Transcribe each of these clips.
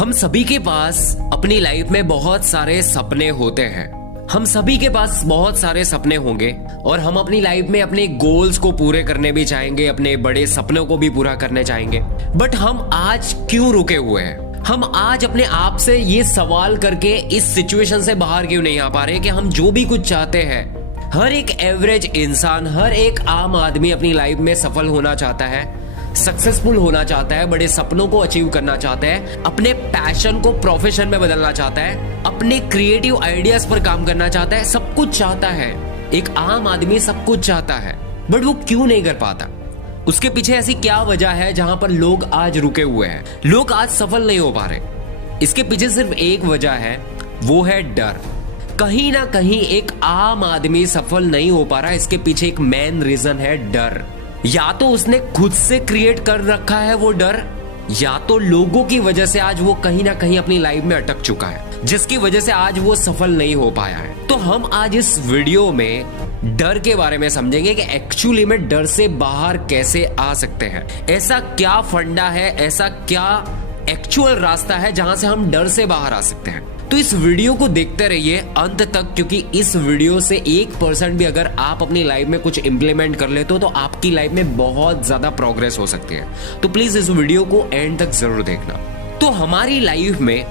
हम सभी के पास अपनी लाइफ में बहुत सारे सपने होते हैं। हम सभी के पास बहुत सारे सपने होंगे और हम अपनी लाइफ में अपने गोल्स को पूरे करने भी चाहेंगे, अपने बड़े सपनों को भी पूरा करने चाहेंगे। बट हम आज क्यों रुके हुए हैं? हम आज अपने आप से ये सवाल करके इस सिचुएशन से बाहर क्यों नहीं आ पा रहे कि हम जो भी कुछ चाहते हैं, हर एक एवरेज इंसान, हर एक आम आदमी अपनी लाइफ में सफल होना चाहता है, सक्सेसफुल होना चाहता है, बड़े सपनों को अचीव करना चाहता है, अपने पैशन को प्रोफेशन में बदलना चाहता है, अपने क्रिएटिव आइडियाज पर काम करना चाहता है, सब कुछ चाहता है। एक आम आदमी सब कुछ चाहता है, बट वो क्यों नहीं कर पाता? उसके पीछे ऐसी क्या वजह है जहां पर लोग आज रुके हुए हैं, लोग आज सफल नहीं हो पा रहे? इसके पीछे सिर्फ एक वजह है, वो है डर। कहीं ना कहीं एक आम आदमी सफल नहीं हो पा रहा, इसके पीछे एक मेन रीजन है डर। या तो उसने खुद से क्रिएट कर रखा है वो डर, या तो लोगों की वजह से आज वो कहीं ना कहीं अपनी लाइफ में अटक चुका है, जिसकी वजह से आज वो सफल नहीं हो पाया है। तो हम आज इस वीडियो में डर के बारे में समझेंगे कि एक्चुअली में डर से बाहर कैसे आ सकते हैं। ऐसा क्या फंडा है, ऐसा क्या एक्चुअल रास्ता है जहां से हम डर से बाहर आ सकते हैं। तो इस वीडियो को देखते रहिए अंत तक, क्योंकि इस वीडियो से 1% भी अगर आप अपनी लाइफ में कुछ इंप्लीमेंट कर लेते हो तो आपकी लाइफ में बहुत ज्यादा प्रोग्रेस हो सकती है। तो प्लीज इस वीडियो को एंड तक जरूर देखना। तो हमारी लाइफ में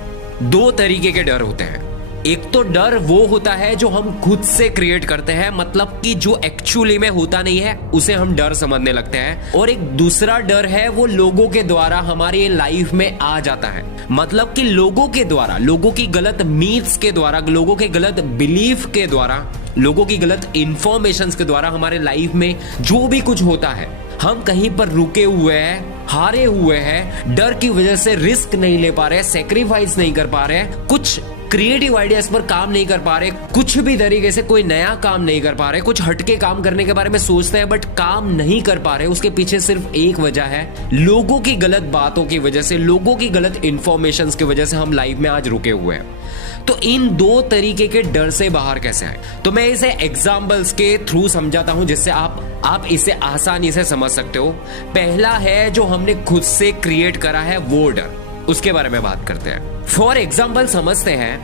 दो तरीके के डर होते हैं। एक तो डर वो होता है जो हम खुद से क्रिएट करते हैं, मतलब कि जो एक्चुअली में होता नहीं है उसे हम डर समझने लगते हैं। और एक दूसरा डर है वो लोगों के द्वारा हमारी लाइफ में आ जाता है, मतलब कि लोगों के द्वारा, लोगों की गलत मीथ्स के द्वारा, लोगों के गलत बिलीफ के द्वारा, लोगों की गलत इंफॉर्मेशन के द्वारा हमारे लाइफ में जो भी कुछ होता है, हम कहीं पर रुके हुए हैं, हारे हुए हैं, डर की वजह से रिस्क नहीं ले पा रहे, सेक्रीफाइस नहीं कर पा रहे, कुछ क्रिएटिव आइडियाज पर काम नहीं कर पा रहे, कुछ भी तरीके से कोई नया काम नहीं कर पा रहे, कुछ हटके काम करने के बारे में सोचते हैं बट काम नहीं कर पा रहे। उसके पीछे सिर्फ एक वजह है, लोगों की गलत बातों की वजह से, लोगों की गलत इंफॉर्मेशन की वजह से हम लाइफ में आज रुके हुए हैं। तो इन दो तरीके के डर से बाहर कैसे आए, तो मैं इसे एग्जाम्पल्स के थ्रू समझाता हूं जिससे आप इसे आसानी से समझ सकते हो। पहला है जो हमने खुद से क्रिएट करा है वो डर, उसके बारे में बात करते हैं। फॉर एग्जाम्पल समझते हैं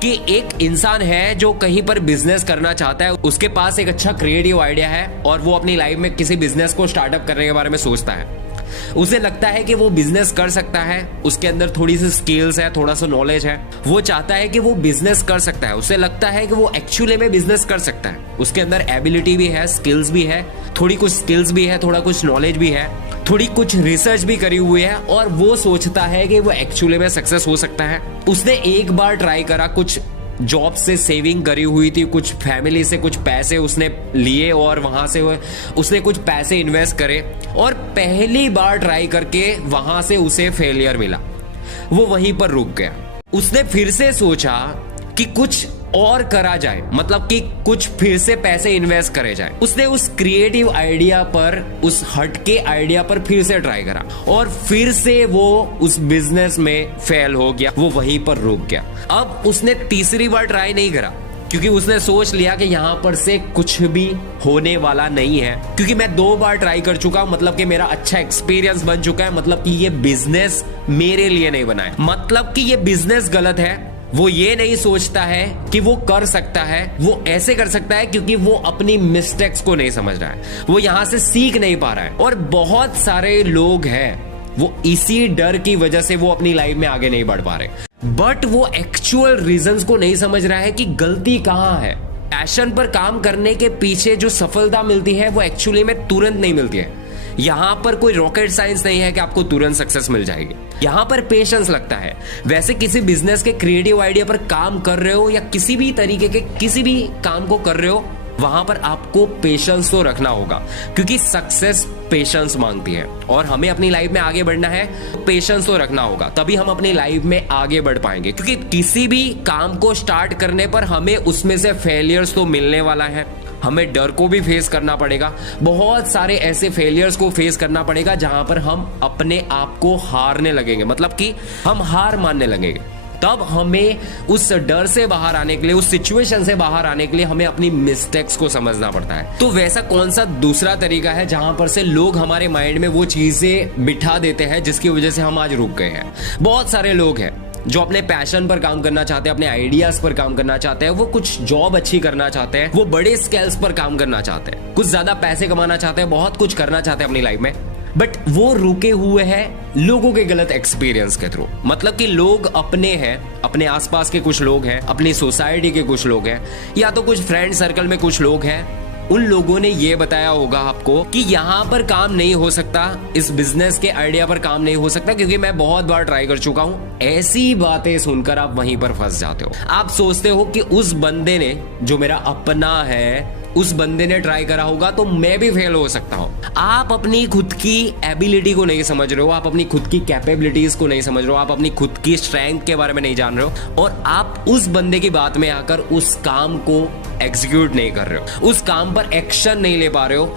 कि एक इंसान है जो कहीं पर बिजनेस करना चाहता है, उसके पास एक अच्छा क्रिएटिव आइडिया है और वो अपनी लाइफ में किसी बिजनेस को स्टार्टअप करने के बारे में सोचता है। उसे लगता है कि वो बिजनेस कर सकता है, उसके अंदर थोड़ी सी स्किल्स है, थोड़ा सा नॉलेज है, वो चाहता है कि वो बिजनेस कर सकता है, उसे लगता है कि वो एक्चुअली में बिजनेस कर सकता है, उसके अंदर एबिलिटी भी है, स्किल्स भी है, थोड़ी कुछ स्किल्स भी है, थोड़ा कुछ नॉलेज भी है, थोड़ी कुछ रिसर्च भी करी हुई है, और वो सोचता है कि वो एक्चुअली में सक्सेस हो सकता है। उसने एक बार ट्राई करा, कुछ जॉब से सेविंग करी हुई थी, कुछ फैमिली से कुछ पैसे उसने लिए और वहां से उसने कुछ पैसे इन्वेस्ट करे, और पहली बार ट्राई करके वहां से उसे फेलियर मिला। वो वहीं पर रुक गया। उसने फिर से सोचा कि कुछ और करा जाए, मतलब कि कुछ फिर से पैसे इन्वेस्ट करे जाए। उसने उस क्रिएटिव आइडिया पर, उस हटके आइडिया पर फिर से ट्राई करा और फिर से वो उस बिजनेस में फेल हो गया, वो वहीं पर रुक गया। अब उसने तीसरी बार ट्राई नहीं करा, क्योंकि उसने सोच लिया कि यहां पर से कुछ भी होने वाला नहीं है, क्योंकि मैं 2 बार ट्राई कर चुका हूं, मतलब कि मेरा अच्छा एक्सपीरियंस बन चुका है, मतलब कि ये बिजनेस मेरे लिए नहीं बना है, मतलब कि ये बिजनेस गलत है। वो ये नहीं सोचता है कि वो कर सकता है, वो ऐसे कर सकता है क्योंकि वो अपनी मिस्टेक्स को नहीं समझ रहा है, वो यहां से सीख नहीं पा रहा है। और बहुत सारे लोग हैं वो इसी डर की वजह से वो अपनी लाइफ में आगे नहीं बढ़ पा रहे, बट वो एक्चुअल रीजंस को नहीं समझ रहा है कि गलती कहां है। पैशन पर काम करने के पीछे जो सफलता मिलती है वो एक्चुअली में तुरंत नहीं मिलती है। यहां पर कोई रॉकेट साइंस नहीं है कि आपको तुरंत सक्सेस मिल जाएगी, यहां पर पेशेंस लगता है। वैसे किसी बिजनेस के क्रिएटिव आइडिया पर काम कर रहे हो या किसी भी तरीके के किसी भी काम को कर रहे हो, वहां पर आपको पेशेंस तो रखना होगा, क्योंकि सक्सेस पेशेंस मांगती है और हमें अपनी लाइफ में आगे बढ़ना है, पेशेंस तो रखना होगा, तभी हम अपनी लाइफ में आगे बढ़ पाएंगे। क्योंकि किसी भी काम को स्टार्ट करने पर हमें उसमें से फेलियर्स तो मिलने वाला है, हमें डर को भी फेस करना पड़ेगा, बहुत सारे ऐसे फेलियर्स को फेस करना पड़ेगा जहां पर हम अपने आप को हारने लगेंगे, मतलब कि हम हार मानने लगेंगे। तब हमें उस डर से बाहर आने के लिए, उस सिचुएशन से बाहर आने के लिए हमें अपनी मिस्टेक्स को समझना पड़ता है। तो वैसा कौन सा दूसरा तरीका है जहां पर से लोग हमारे माइंड में वो चीजें बिठा देते हैं जिसकी वजह से हम आज रुक गए हैं? बहुत सारे लोग हैं जो अपने पैशन पर काम करना चाहते हैं, अपने आइडियाज पर काम करना चाहते हैं, वो कुछ जॉब अच्छी करना चाहते हैं, वो बड़े स्केल्स पर काम करना चाहते हैं, कुछ ज्यादा पैसे कमाना चाहते हैं, बहुत कुछ करना चाहते हैं अपनी लाइफ में, बट वो रुके हुए हैं लोगों के गलत एक्सपीरियंस के थ्रू। मतलब कि लोग अपने हैं, अपने आसपास के कुछ लोग हैं, अपनी सोसाइटी के कुछ लोग हैं, या तो कुछ फ्रेंड सर्कल में कुछ लोग हैं, उन लोगों ने ये बताया होगा आपको कि यहाँ पर काम नहीं हो सकता, इस बिजनेस के आइडिया पर काम नहीं हो सकता, क्योंकि मैं बहुत बार ट्राई कर चुका हूँ। ऐसी बातें सुनकर आप वहीं पर फंस जाते हो। आप सोचते हो कि उस बंदे ने, जो मेरा अपना है, उस बंदे ने ट्राई करा होगा तो मैं भी फेल हो सकता हूं। आप अपनी खुद की एबिलिटी को नहीं समझ रहे हो, आप अपनी खुद की कैपेबिलिटीज को नहीं समझ रहे हो, आप अपनी खुद की स्ट्रेंथ के बारे में नहीं जान रहे हो, और आप उस बंदे की बात में आकर उस काम को एग्जीक्यूट नहीं कर रहे हो, उस काम पर एक्शन नहीं ले पा रहे हो,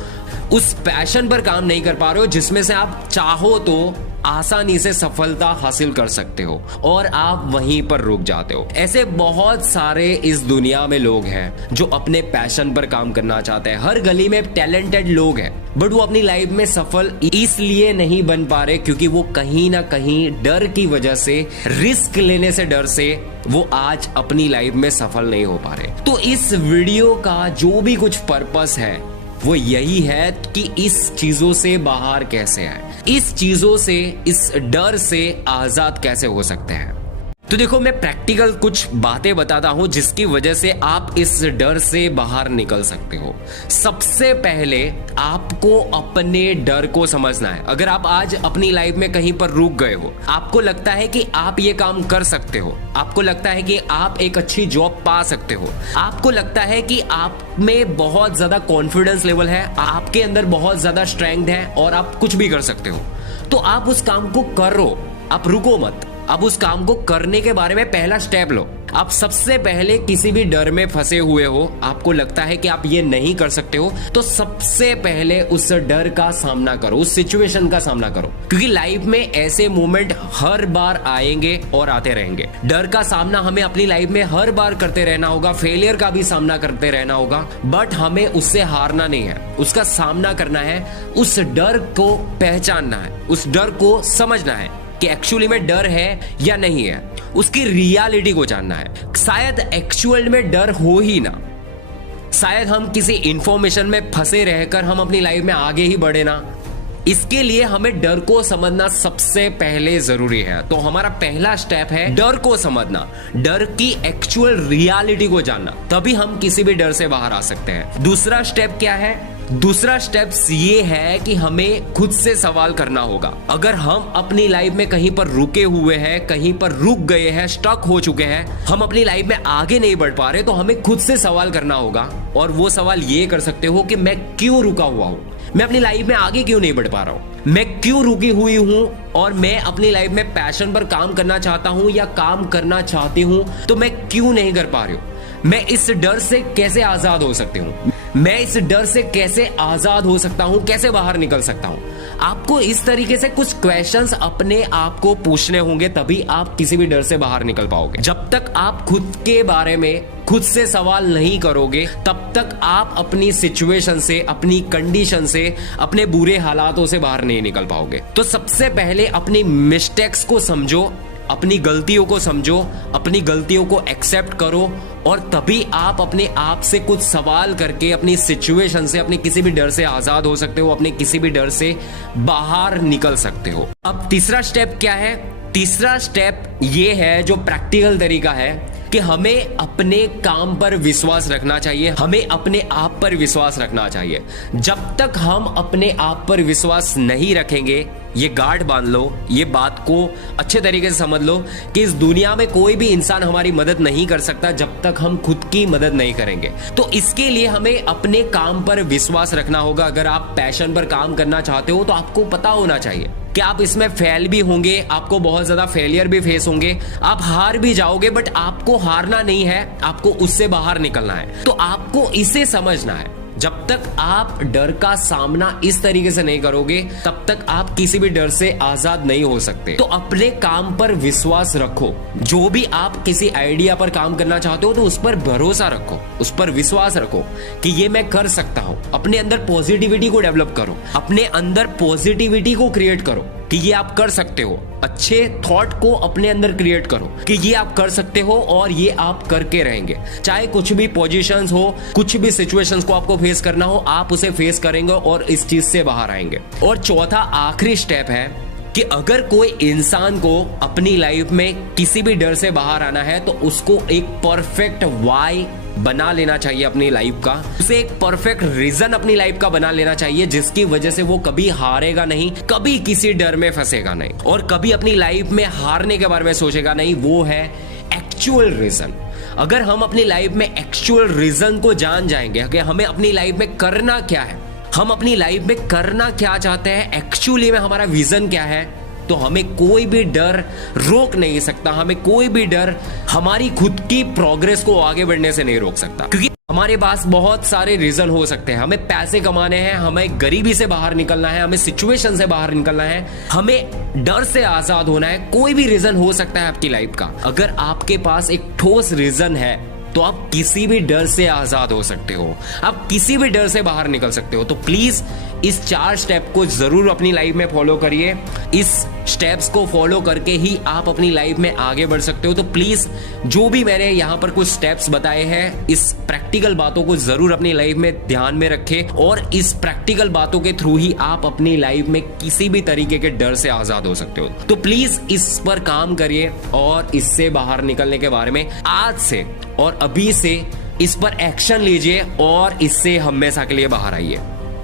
उस पैशन पर काम नहीं कर पा रहे हो जिसमें से आप चाहो तो आसानी से सफलता हासिल कर सकते हो, और आप वहीं पर रुक जाते हो। ऐसे बहुत सारे इस दुनिया में लोग हैं जो अपने पैशन पर काम करना चाहते हैं। हर गली में टैलेंटेड लोग हैं, बट वो अपनी लाइफ में सफल इसलिए नहीं बन पा रहे क्योंकि वो कहीं ना कहीं डर की वजह से, रिस्क लेने से डर से, वो आज अपनी लाइफ में सफल नहीं हो पा रहे। तो इस वीडियो का जो भी कुछ पर्पस है वो यही है कि इस चीजों से बाहर कैसे आए, इस चीजों से, इस डर से आजाद कैसे हो सकते हैं। तो देखो, मैं प्रैक्टिकल कुछ बातें बताता हूं जिसकी वजह से आप इस डर से बाहर निकल सकते हो। सबसे पहले आपको अपने डर को समझना है। अगर आप आज अपनी लाइफ में कहीं पर रुक गए हो, आपको लगता है कि आप ये काम कर सकते हो, आपको लगता है कि आप एक अच्छी जॉब पा सकते हो, आपको लगता है कि आप में बहुत ज्यादा कॉन्फिडेंस लेवल है, आपके अंदर बहुत ज्यादा स्ट्रेंथ है और आप कुछ भी कर सकते हो, तो आप उस काम को करो, आप रुको मत। अब उस काम को करने के बारे में पहला स्टेप लो। आप सबसे पहले किसी भी डर में फंसे हुए हो, आपको लगता है कि आप ये नहीं कर सकते हो, तो सबसे पहले उस डर का सामना करो, उस सिचुएशन का सामना करो, क्योंकि लाइफ में ऐसे मोमेंट हर बार आएंगे और आते रहेंगे। डर का सामना हमें अपनी लाइफ में हर बार करते रहना होगा, फेलियर का भी सामना करते रहना होगा, बट हमें उससे हारना नहीं है, उसका सामना करना है, उस डर को पहचानना है, उस डर को समझना है कि एक्चुअली में डर है या नहीं है, उसकी रियलिटी को जानना है। शायद एक्चुअल में डर हो ही ना, शायद हम किसी इंफॉर्मेशन में फंसे रहकर हम अपनी लाइफ में आगे ही बढ़े ना। इसके लिए हमें डर को समझना सबसे पहले जरूरी है। तो हमारा पहला स्टेप है डर को समझना, डर की एक्चुअल रियलिटी को जानना, तभी हम किसी भी डर से बाहर आ सकते हैं। दूसरा स्टेप क्या है? दूसरा स्टेप्स ये है कि हमें खुद से सवाल करना होगा। अगर हम अपनी लाइफ में कहीं पर रुके हुए हैं, कहीं पर रुक गए हैं, स्टक हो चुके हैं, हम अपनी लाइफ में आगे नहीं बढ़ पा रहे, तो हमें खुद से सवाल करना होगा। और वो सवाल ये कर सकते हो कि मैं क्यों रुका हुआ हूं, मैं अपनी लाइफ में आगे क्यों नहीं बढ़ पा रहा हूं, मैं क्यों रुकी हुई हूं, और मैं अपनी लाइफ में पैशन पर काम करना चाहता हूं या काम करना चाहती हूं, तो मैं क्यों नहीं कर पा रही हूं। मैं इस डर से कैसे आजाद हो सकती हूँ, मैं इस डर से कैसे आजाद हो सकता हूं, कैसे बाहर निकल सकता हूं। आपको इस तरीके से कुछ क्वेश्चंस अपने आप को पूछने होंगे, तभी आप किसी भी डर से बाहर निकल पाओगे। जब तक आप खुद के बारे में खुद से सवाल नहीं करोगे, तब तक आप अपनी सिचुएशन से, अपनी कंडीशन से, अपने बुरे हालातों से बाहर नहीं निकल पाओगे। तो सबसे पहले अपनी मिस्टेक्स को समझो, अपनी गलतियों को समझो, अपनी गलतियों को एक्सेप्ट करो, और तभी आप अपने आप से कुछ सवाल करके अपनी सिचुएशन से, अपने किसी भी डर से आजाद हो सकते हो, अपने किसी भी डर से बाहर निकल सकते हो। अब तीसरा स्टेप क्या है? तीसरा स्टेप ये है, जो प्रैक्टिकल तरीका है, कि हमें अपने काम पर विश्वास रखना चाहिए, हमें अपने आप पर विश्वास रखना चाहिए। जब तक हम अपने आप पर विश्वास नहीं रखेंगे, ये गार्ड बांध लो, ये बात को अच्छे तरीके से समझ लो कि इस दुनिया में कोई भी इंसान हमारी मदद नहीं कर सकता जब तक हम खुद की मदद नहीं करेंगे। तो इसके लिए हमें अपने काम पर विश्वास रखना होगा। अगर आप पैशन पर काम करना चाहते हो तो आपको पता होना चाहिए कि आप इसमें फेल भी होंगे, आपको बहुत ज्यादा फेलियर भी फेस होंगे, आप हार भी जाओगे, बट आपको हारना नहीं है, आपको उससे बाहर निकलना है। तो आपको इसे समझना है। जब तक आप डर का सामना इस तरीके से नहीं करोगे, तब तक आप किसी भी डर से आजाद नहीं हो सकते। तो अपने काम पर विश्वास रखो। जो भी आप किसी आइडिया पर काम करना चाहते हो, तो उस पर भरोसा रखो, उस पर विश्वास रखो कि ये मैं कर सकता हूं। अपने अंदर पॉजिटिविटी को डेवलप करो, अपने अंदर पॉजिटिविटी को क्रिएट करो कि ये आप कर सकते हो। अच्छे थॉट को अपने अंदर क्रिएट करो कि ये आप कर सकते हो और ये आप करके रहेंगे। चाहे कुछ भी पोजीशंस हो, कुछ भी सिचुएशंस को आपको फेस करना हो, आप उसे फेस करेंगे और इस चीज से बाहर आएंगे। और चौथा आखिरी स्टेप है कि अगर कोई इंसान को अपनी लाइफ में किसी भी डर से बाहर आना है तो उसको एक परफेक्ट वाई बना लेना चाहिए अपनी लाइफ का। उसे एक परफेक्ट रीजन अपनी लाइफ का बना लेना चाहिए जिसकी वजह से वो कभी हारेगा नहीं, कभी किसी डर में फंसेगा नहीं और कभी अपनी लाइफ में हारने के बारे में सोचेगा नहीं। वो है एक्चुअल रीजन। अगर हम अपनी लाइफ में एक्चुअल रीजन को जान जाएंगे कि हमें अपनी लाइफ में करना क्या है, हम अपनी लाइफ में करना क्या चाहते हैं, एक्चुअली में हमारा विजन क्या है, तो हमें कोई भी डर रोक नहीं सकता। हमें कोई भी डर हमारी खुद की प्रोग्रेस को आगे बढ़ने से नहीं रोक सकता। क्योंकि हमारे पास बहुत सारे रीजन हो सकते हैं। हमें पैसे कमाने हैं, हमें गरीबी से बाहर निकलना है, हमें सिचुएशन से बाहर निकलना है, हमें डर से आजाद होना है। कोई भी रीजन हो सकता है आपकी लाइफ का। अगर आपके पास एक ठोस रीजन है तो आप किसी भी डर से आजाद हो सकते हो, आप किसी भी डर से बाहर निकल सकते हो। तो प्लीज इस 4 स्टेप को जरूर अपनी लाइफ में फॉलो करिए। इस स्टेप्स को फॉलो करके ही आप अपनी लाइफ में आगे बढ़ सकते हो। तो प्लीज जो भी मैंने यहाँ पर कुछ स्टेप्स बताए हैं, इस प्रैक्टिकल बातों को जरूर अपनी लाइफ में ध्यान में रखें और इस प्रैक्टिकल बातों के थ्रू ही आप अपनी लाइफ में किसी भी तरीके के डर से आजाद हो सकते हो। तो प्लीज इस पर काम करिए और इससे बाहर निकलने के बारे में आज से और अभी से इस पर एक्शन लीजिए और इससे हमेशा के लिए बाहर आइए।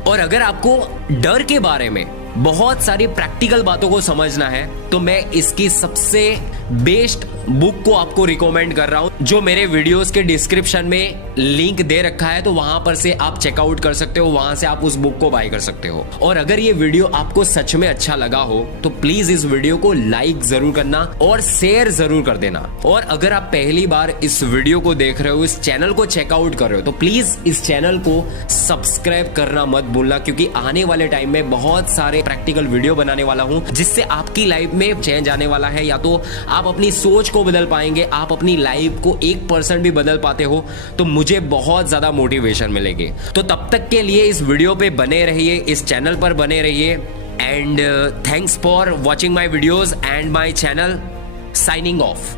और अगर आपको डर के बारे में बहुत सारी प्रैक्टिकल बातों को समझना है तो मैं इसकी सबसे बेस्ट बुक को आपको रिकमेंड कर रहा हूं, जो मेरे वीडियोस के डिस्क्रिप्शन में लिंक दे रखा है। तो वहां पर से आप चेकआउट कर सकते हो, वहां से आप उस बुक को बाय कर सकते हो। और अगर ये वीडियो आपको सच में अच्छा लगा हो तो प्लीज इस वीडियो को लाइक जरूर करना और शेयर जरूर कर देना। और अगर आप पहली बार इस वीडियो को देख रहे हो, इस चैनल को चेकआउट कर रहे हो, तो प्लीज इस चैनल को सब्सक्राइब करना मत भूलना, क्योंकि आने वाले टाइम में बहुत सारे प्रैक्टिकल वीडियो बनाने वाला हूं जिससे आपकी लाइफ में चेंज आने वाला है। या तो आप अपनी सोच को बदल पाएंगे, आप अपनी लाइफ को 1% भी बदल पाते हो तो मुझे बहुत ज्यादा मोटिवेशन मिलेगी। तो तब तक के लिए इस वीडियो पे बने रहिए, इस चैनल पर बने रहिए। And thanks for watching my videos and my channel. Signing off.